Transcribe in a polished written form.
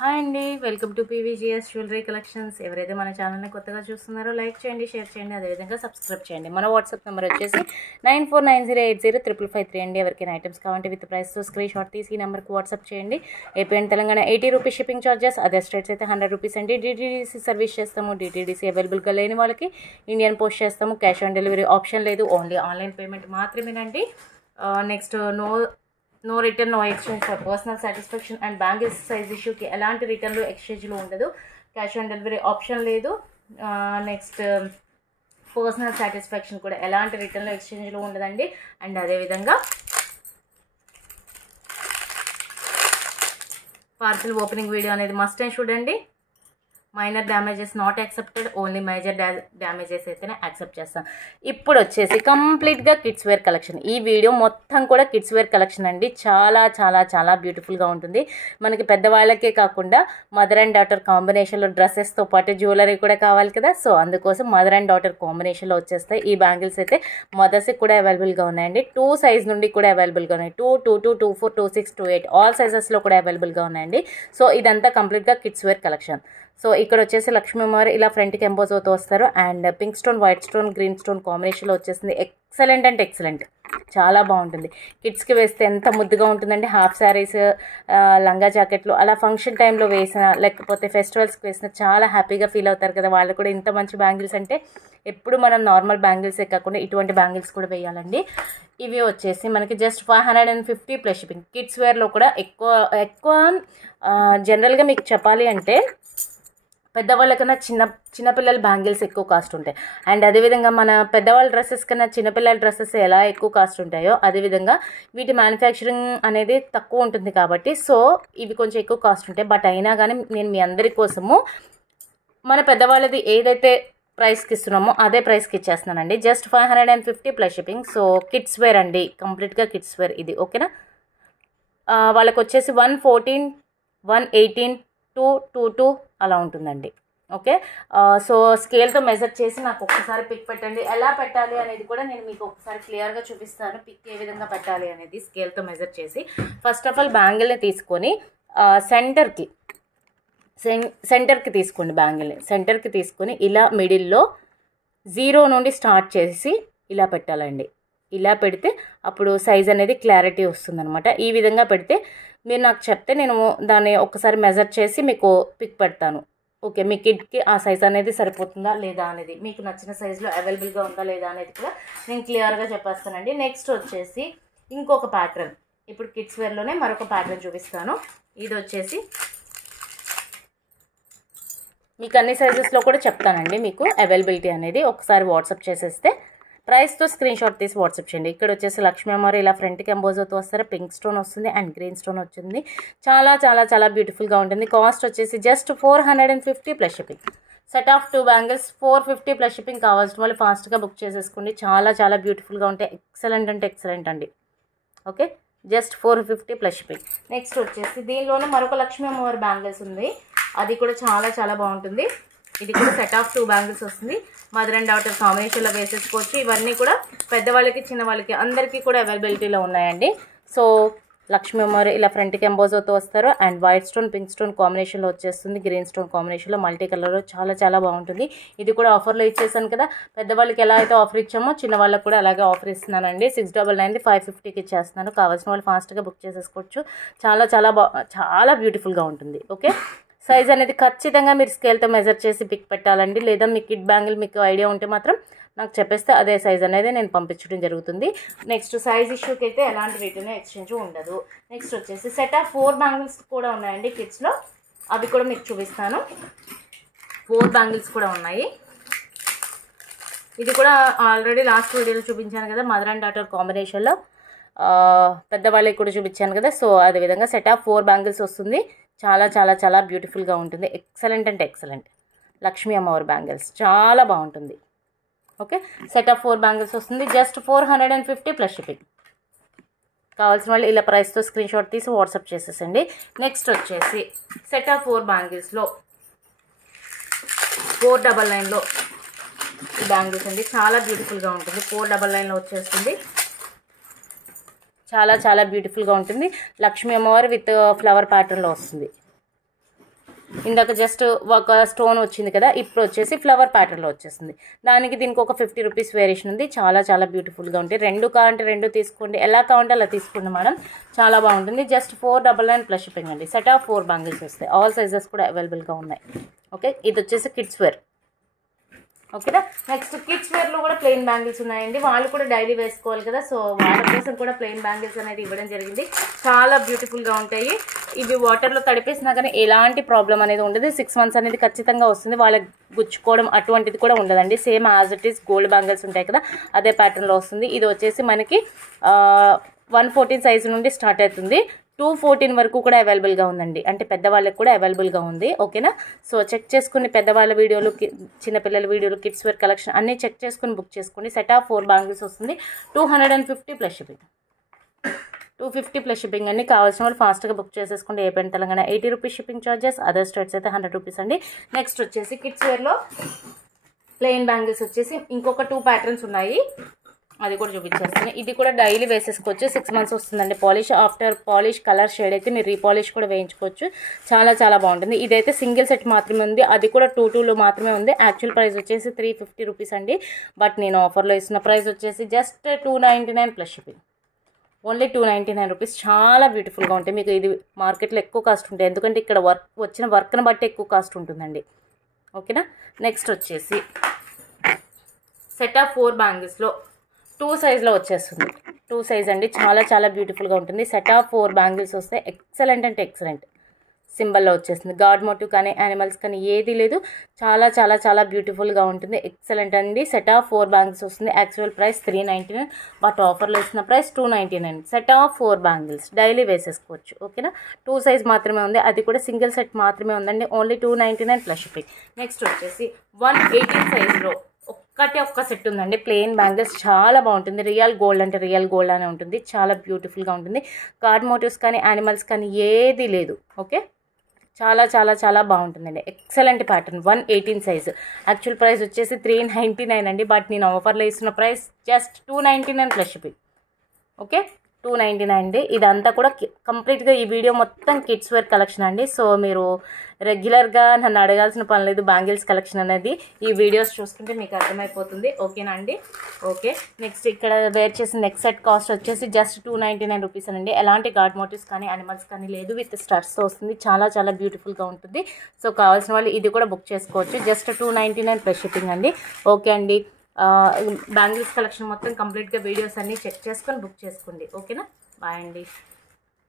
Hi అండి, welcome to పీవీజీఎస్ jewellery collections. ఎవరైతే మన ఛానల్ని కొత్తగా చూస్తున్నారో లైక్ చేయండి, షేర్ చేయండి, అదేవిధంగా సబ్స్క్రైబ్ చేయండి. మన వాట్సాప్ నెంబర్ వచ్చేసి 9490803553 అండి. ఎవరికైనా ఐటమ్స్ కావాలంటే విత్ ప్రైస్తో స్క్రీన్ షాట్ తీసి ఈ నెంబర్కి వాట్సాప్ చేయండి. AP and Telangana 80 rupees shipping charges, other states అయితే 100 రూపీస్ అండి. డిటీడీసీ సర్వీస్ చేస్తాము. డిటీడీసీ అవైలబుల్గా లేని వాళ్ళకి ఇండియన్ పోస్ట్ చేస్తాము. క్యాష్ ఆన్ డెలివరీ ఆప్షన్ లేదు, ఓన్లీ ఆన్లైన్ పేమెంట్ మాత్రమేనండి. Next no return no exchange for personal satisfaction and bangles size ఇష్యూకి ఎలాంటి రిటర్న్లు ఎక్స్చేంజ్లు ఉండదు. క్యాష్ ఆన్ డెలివరీ ఆప్షన్ లేదు. నెక్స్ట్ పర్సనల్ సాటిస్ఫాక్షన్ కూడా ఎలాంటి రిటర్న్లు ఎక్స్చేంజ్లు ఉండదండి. అండ్ అదేవిధంగా పార్సల్ ఓపెనింగ్ వీడియో అనేది మస్ట్ అండ్ చూడండి. Minor damages not accepted, only major damages అయితేనే యాక్సెప్ట్ చేస్తాం. ఇప్పుడు వచ్చేసి కంప్లీట్గా కిడ్స్ వేర్ కలెక్షన్. ఈ వీడియో మొత్తం కూడా కిడ్స్ వేర్ కలెక్షన్ అండి. చాలా చాలా చాలా బ్యూటిఫుల్గా ఉంటుంది. మనకి పెద్దవాళ్ళకే కాకుండా మదర్ అండ్ డాటర్ కాంబినేషన్లో డ్రెస్సెస్తో పాటు జ్యువెలరీ కూడా కావాలి కదా. సో అందుకోసం మదర్ అండ్ డాటర్ కాంబినేషన్లో వచ్చేస్తాయి. ఈ బ్యాంగిల్స్ అయితే మదర్స్కి కూడా అవైలబుల్గా ఉన్నాయండి. 2 సైజ్ నుండి కూడా అవైలబుల్గా ఉన్నాయి. 2, 22, 24, 26, 28 ఆల్ సైజెస్లో కూడా అవైలబుల్గా ఉన్నాయండి. సో ఇదంతా కంప్లీట్గా కిడ్స్ వేర్ కలెక్షన్. సో ఇక్కడ వచ్చేసి లక్ష్మీ అమ్మవారు ఇలా ఫ్రంట్కి ఎంబోజ్ అవుతూ వస్తారు. And pink stone, white stone, green stone కాంబినేషన్లో వచ్చేసింది. ఎక్సలెంట్ అంటే ఎక్సలెంట్, చాలా బాగుంటుంది. కిడ్స్కి వేస్తే ఎంత ముద్దుగా ఉంటుందండి. హాఫ్ శారీస్, లంగా జాకెట్లు అలా ఫంక్షన్ టైంలో వేసిన, లేకపోతే ఫెస్టివల్స్కి వేసిన చాలా హ్యాపీగా ఫీల్ అవుతారు కదా. వాళ్ళు కూడా ఇంత మంచి బ్యాంగిల్స్ అంటే ఎప్పుడు మనం నార్మల్ బ్యాంగిల్సే కాకుండా ఇటువంటి బ్యాంగిల్స్ కూడా వేయాలండి. ఇవి వచ్చేసి మనకి జస్ట్ 550 ప్లస్ షిప్పింగ్. కిడ్స్ వేర్లో కూడా ఎక్కువ జనరల్గా మీకు చెప్పాలి అంటే పెద్దవాళ్ళకన్నా చిన్నపిల్లల బ్యాంగిల్స్ ఎక్కువ కాస్ట్ ఉంటాయి. అండ్ అదేవిధంగా మన పెద్దవాళ్ళ డ్రెస్సెస్ కన్నా చిన్నపిల్లల డ్రెస్సెస్ ఎలా ఎక్కువ కాస్ట్ ఉంటాయో అదేవిధంగా వీటి మ్యానుఫ్యాక్చరింగ్ అనేది తక్కువ ఉంటుంది కాబట్టి సో ఇవి కొంచెం ఎక్కువ కాస్ట్ ఉంటాయి. బట్ అయినా కానీ నేను మీ అందరి కోసము మన పెద్దవాళ్ళది ఏదైతే ప్రైస్కి ఇస్తున్నామో అదే ప్రైస్కి ఇచ్చేస్తున్నానండి. Just 550 plus shipping. So kids wear అండి, కంప్లీట్గా కిడ్స్ వేర్ ఇది. ఓకేనా. వాళ్ళకి వచ్చేసి 114, 118, 222 అలా ఉంటుందండి. ఓకే. సో స్కేల్తో మెజర్ చేసి నాకు ఒక్కసారి పిక్ పెట్టండి. ఎలా పెట్టాలి అనేది కూడా నేను మీకు ఒకసారి క్లియర్గా చూపిస్తాను. పిక్ ఏ విధంగా పెట్టాలి అనేది స్కేల్తో మెజర్ చేసి ఫస్ట్ ఆఫ్ ఆల్ బ్యాంగిల్ని తీసుకొని సెంటర్కి తీసుకోండి. బ్యాంగిల్ని సెంటర్కి తీసుకొని ఇలా మిడిల్లో 0 నుండి స్టార్ట్ చేసి ఇలా పెట్టాలండి. ఇలా పెడితే అప్పుడు సైజ్ అనేది క్లారిటీ వస్తుందన్నమాట. ఈ విధంగా పెడితే మీరు నాకు చెప్తే నేను దాన్ని ఒక్కసారి మెజర్ చేసి మీకు పిక్ పెడతాను. ఓకే, మీ కిడ్కి ఆ సైజ్ అనేది సరిపోతుందా లేదా అనేది, మీకు నచ్చిన సైజులో అవైలబుల్గా ఉందా లేదా అనేది కూడా నేను క్లియర్గా చెప్పేస్తానండి. నెక్స్ట్ వచ్చేసి ఇంకొక ప్యాటర్న్, ఇప్పుడు కిడ్స్ వేర్లోనే మరొక ప్యాటర్న్ చూపిస్తాను. ఇది వచ్చేసి మీకు అన్ని సైజెస్లో కూడా చెప్తానండి. మీకు అవైలబిలిటీ అనేది ఒకసారి వాట్సాప్ చేసేస్తే ప్రైస్తో స్క్రీన్ షాట్ తీసి వాట్సాప్ చేయండి. ఇక్కడ వచ్చేసి లక్ష్మీ అమ్మవారు ఇలా ఫ్రంట్కి ఎంబోజ్ అవుతూ వస్తారు. పింక్ స్టోన్ వస్తుంది అండ్ గ్రీన్ స్టోన్ వచ్చింది. చాలా చాలా చాలా బ్యూటిఫుల్గా ఉంటుంది. కాస్ట్ వచ్చేసి just 450 plus shipping. Set of 2 bangles 450 plus shipping. కావాల్సిన వాళ్ళు ఫాస్ట్గా బుక్ చేసేసుకోండి. చాలా చాలా బ్యూటిఫుల్గా ఉంటాయి. ఎక్సలెంట్ అంటే ఎక్సలెంట్ అండి. Okay, just 450 plus shipping. Next వచ్చేసి దీనిలోనే మరొక లక్ష్మీ అమ్మవారి బ్యాంగిల్స్ ఉంది. అది కూడా చాలా చాలా బాగుంటుంది. ఇది కూడా సెట్ ఆఫ్ 2 బ్యాంగిల్స్ వస్తుంది. మదర్ అండ్ డాటర్ కాంబినేషన్లో వేసేసుకోవచ్చు. ఇవన్నీ కూడా పెద్దవాళ్ళకి చిన్నవాళ్ళకి అందరికీ కూడా అవైలబిలిటీలో ఉన్నాయండి. సో లక్ష్మీ అమ్మవారు ఇలా ఫ్రంట్కి ఎంబోజ్ అవుతూ వస్తారు. And white stone, pink stone కాంబినేషన్లో వచ్చేస్తుంది. గ్రీన్ స్టోన్ కాంబినేషన్లో మల్టీ కలర్లో చాలా చాలా బాగుంటుంది. ఇది కూడా ఆఫర్లో ఇచ్చేసాను కదా. పెద్దవాళ్ళకి ఎలా అయితే ఆఫర్ ఇచ్చామో చిన్నవాళ్ళకి కూడా అలాగే ఆఫర్ ఇస్తున్నానండి. 699 550కి ఇచ్చేస్తున్నాను. కావాల్సిన వాళ్ళు ఫాస్ట్గా బుక్ చేసేసుకోవచ్చు. చాలా చాలా చాలా బ్యూటిఫుల్గా ఉంటుంది. ఓకే, సైజ్ అనేది ఖచ్చితంగా మీరు స్కేల్తో మెజర్ చేసి పిక్ పెట్టాలండి. లేదా మీ కిడ్ బ్యాంగిల్ మీకు ఐడియా ఉంటే మాత్రం నాకు చెప్పేస్తే అదే సైజ్ అనేది నేను పంపించడం జరుగుతుంది. నెక్స్ట్ సైజ్ ఇష్యూకి అయితే ఎలాంటి రిటర్న్ ఎక్స్చేంజ్ ఉండదు. నెక్స్ట్ వచ్చేసి సెట్ ఆఫ్ 4 బ్యాంగిల్స్ కూడా ఉన్నాయండి కిడ్స్లో. అవి కూడా మీకు చూపిస్తాను. 4 బ్యాంగిల్స్ కూడా ఉన్నాయి. ఇది కూడా ఆల్రెడీ లాస్ట్ వీడియోలో చూపించాను కదా, మదర్ అండ్ డాటర్ కాంబినేషన్లో పెద్దవాళ్ళకి కూడా చూపించాను కదా. సో అదేవిధంగా సెట్ ఆఫ్ 4 బ్యాంగిల్స్ వస్తుంది. చాలా చాలా చాలా బ్యూటిఫుల్గా ఉంటుంది. ఎక్సలెంట్ అంటే ఎక్సలెంట్. లక్ష్మీ అమ్మవారి బ్యాంగిల్స్ చాలా బాగుంటుంది. ఓకే, సెట్ ఆఫ్ 4 బ్యాంగిల్స్ వస్తుంది. Just 450 plus shipping. కావాల్సిన వాళ్ళు ఇలా ప్రైస్తో స్క్రీన్ షాట్ తీసి వాట్సాప్ చేసేసండి. నెక్స్ట్ వచ్చేసి సెట్ ఆఫ్ 4 బ్యాంగిల్స్లో 499లో ఈ బ్యాంగిల్స్ అండి. చాలా బ్యూటిఫుల్గా ఉంటుంది. 499లో వచ్చేస్తుంది. చాలా చాలా బ్యూటిఫుల్గా ఉంటుంది. లక్ష్మీ అమ్మవారు విత్ ఫ్లవర్ ప్యాటర్న్లో వస్తుంది. ఇందాక జస్ట్ ఒక స్టోన్ వచ్చింది కదా, ఇప్పుడు వచ్చేసి ఫ్లవర్ ప్యాటర్న్లో వచ్చేస్తుంది. దీనికి ఒక 50 రూపీస్ వేరియేషన్ ఉంది. చాలా చాలా బ్యూటిఫుల్గా ఉంటాయి. 2 కావాలంటే 2 తీసుకోండి, ఎలా కావాలంటే అలా తీసుకోండి మేడం, చాలా బాగుంటుంది. జస్ట్ 499 ప్లస్ షిప్పింగ్ అండి. సెట్ ఆఫ్ 4 బ్యాంగిల్స్ వస్తాయి. ఆల్ సైజెస్ కూడా అవైలబుల్గా ఉన్నాయి. ఓకే, ఇది వచ్చేసి కిడ్స్ వేర్. ఓకేనా, నెక్స్ట్ కిడ్స్ వేర్లో కూడా ప్లెయిన్ బ్యాంగిల్స్ ఉన్నాయండి. వాళ్ళు కూడా డైలీ వేసుకోవాలి కదా, సో వాళ్ళ కోసం కూడా ప్లెయిన్ బ్యాంగిల్స్ అనేది ఇవ్వడం జరిగింది. చాలా బ్యూటిఫుల్గా ఉంటాయి. ఇవి వాటర్లో తడిపేసినా కానీ ఎలాంటి ప్రాబ్లం అనేది ఉండదు. 6 months అనేది ఖచ్చితంగా వస్తుంది. వాళ్ళకి గుచ్చుకోవడం అటువంటిది కూడా ఉండదండి. Same as it is gold bangles ఉంటాయి కదా, అదే ప్యాటర్న్లో వస్తుంది. ఇది వచ్చేసి మనకి 114 సైజు నుండి స్టార్ట్ అవుతుంది. 214 వరకు కూడా అవైలబుల్గా ఉందండి, అంటే పెద్దవాళ్ళకి కూడా అవైలబుల్గా ఉంది. ఓకేనా, సో చెక్ చేసుకుని పెద్దవాళ్ళ వీడియోలు, చిన్నపిల్లల వీడియోలు, కిడ్స్ వేర్ కలెక్షన్ అన్నీ చెక్ చేసుకుని బుక్ చేసుకోండి. సెట్ ఆఫ్ 4 బ్యాంగిల్స్ వస్తుంది. 250 ప్లస్ షిప్పింగ్. 250 ప్లస్ షిప్పింగ్ అండి. కావాల్సిన వాళ్ళు ఫాస్ట్గా బుక్ చేసేసుకోండి. AP Telangana 80 rupees shipping charges, other states అయితే 100 రూపీస్ అండి. నెక్స్ట్ వచ్చేసి కిడ్స్ వేర్లో ప్లెయిన్ బ్యాంగిల్స్ వచ్చేసి ఇంకొక 2 ప్యాటర్న్స్ ఉన్నాయి, అది కూడా చూపించేస్తాను. ఇది కూడా డైలీ వేసేసుకోవచ్చు. 6 months వస్తుందండి. Polish after polish colour shade అయితే మీరు రీపాలిష్ కూడా వేయించుకోవచ్చు. చాలా చాలా బాగుంటుంది. ఇదైతే సింగిల్ సెట్ మాత్రమే ఉంది, అది కూడా 2 మాత్రమే ఉంది. యాక్చువల్ ప్రైస్ వచ్చేసి 350 రూపీస్ అండి, బట్ నేను ఆఫర్లో ఇస్తున్న ప్రైస్ వచ్చేసి just 299 plus shipping. Only 299 rupees. చాలా బ్యూటిఫుల్గా ఉంటాయి. మీకు ఇది మార్కెట్లో ఎక్కువ కాస్ట్ ఉంటాయి, ఎందుకంటే ఇక్కడ వర్క్ని బట్టి ఎక్కువ కాస్ట్ ఉంటుందండి. ఓకేనా, నెక్స్ట్ వచ్చేసి సెట్ ఆఫ్ 4 బ్యాంగిల్స్లో 2 సైజ్లో వచ్చేస్తుంది. 2 సైజ్ అండి. చాలా చాలా బ్యూటిఫుల్గా ఉంటుంది. సెట్ ఆఫ్ 4 బ్యాంగిల్స్ వస్తే ఎక్సలెంట్ అంటే ఎక్సలెంట్ సింబల్లో వచ్చేస్తుంది. గాడ్ మోటివ్ కానీ యానిమల్స్ కానీ ఏది లేదు. చాలా చాలా చాలా బ్యూటిఫుల్గా ఉంటుంది. ఎక్సలెంట్ అండి. సెట్ ఆఫ్ 4 బ్యాంగిల్స్ వస్తుంది. యాక్చువల్ ప్రైస్ 399, బట్ ఆఫర్లో ఇస్తున్న price 299. Set of 4 bangles daily వేసేసుకోవచ్చు. ఓకేనా, 2 సైజ్ మాత్రమే ఉంది, అది కూడా సింగిల్ సెట్ మాత్రమే ఉందండి. Only 299 plus shipping. నెక్స్ట్ వచ్చేసి 118 సైజ్లో ఒక్క సెట్ ఉందండి. ప్లెయిన్ బ్యాంగిల్స్ చాలా బాగుంటుంది. రియల్ గోల్డ్ అంటే రియల్ గోల్డ్ అనే ఉంటుంది. చాలా బ్యూటిఫుల్గా ఉంటుంది. గాడ్ మోటివ్స్ కానీ యానిమల్స్ కానీ ఏది లేదు. ఓకే, చాలా చాలా చాలా బాగుంటుందండి. Excellent pattern. 118 size. Actual price వచ్చేసి 399 అండి, బట్ నేను ఆఫర్లో ఇస్తున్న price just 299 plus shipping. Okay, 299 అండి. ఇదంతా కూడా కంప్లీట్గా ఈ వీడియో మొత్తం కిడ్స్ వేర్ కలెక్షన్ అండి. సో మీరు రెగ్యులర్గా నన్ను అడగాల్సిన పని లేదు. బ్యాంగిల్స్ కలెక్షన్ అనేది ఈ వీడియోస్ చూసుకుంటే మీకు అర్థమైపోతుంది. ఓకేనా అండి. ఓకే, నెక్స్ట్ ఇక్కడ వేర్ చేసిన నెక్స్ట్ సెట్ కాస్ట్ వచ్చేసి జస్ట్ 299 రూపీస్ అండి. ఎలాంటి గాడ్ మోటివ్స్ కానీ యానిమల్స్ కానీ లేదు, విత్ స్టడ్స్తో వస్తుంది. చాలా చాలా బ్యూటిఫుల్గా ఉంటుంది. సో కావాల్సిన వాళ్ళు ఇది కూడా బుక్ చేసుకోవచ్చు. జస్ట్ 299 ప్లస్ షిప్పింగ్ అండి. ఓకే అండి, బ్యాంగిల్స్ కలెక్షన్ మొత్తం కంప్లీట్గా వీడియోస్ అన్నీ చెక్ చేసుకొని బుక్ చేసుకోండి. ఓకేనా, బాయ్ అండి.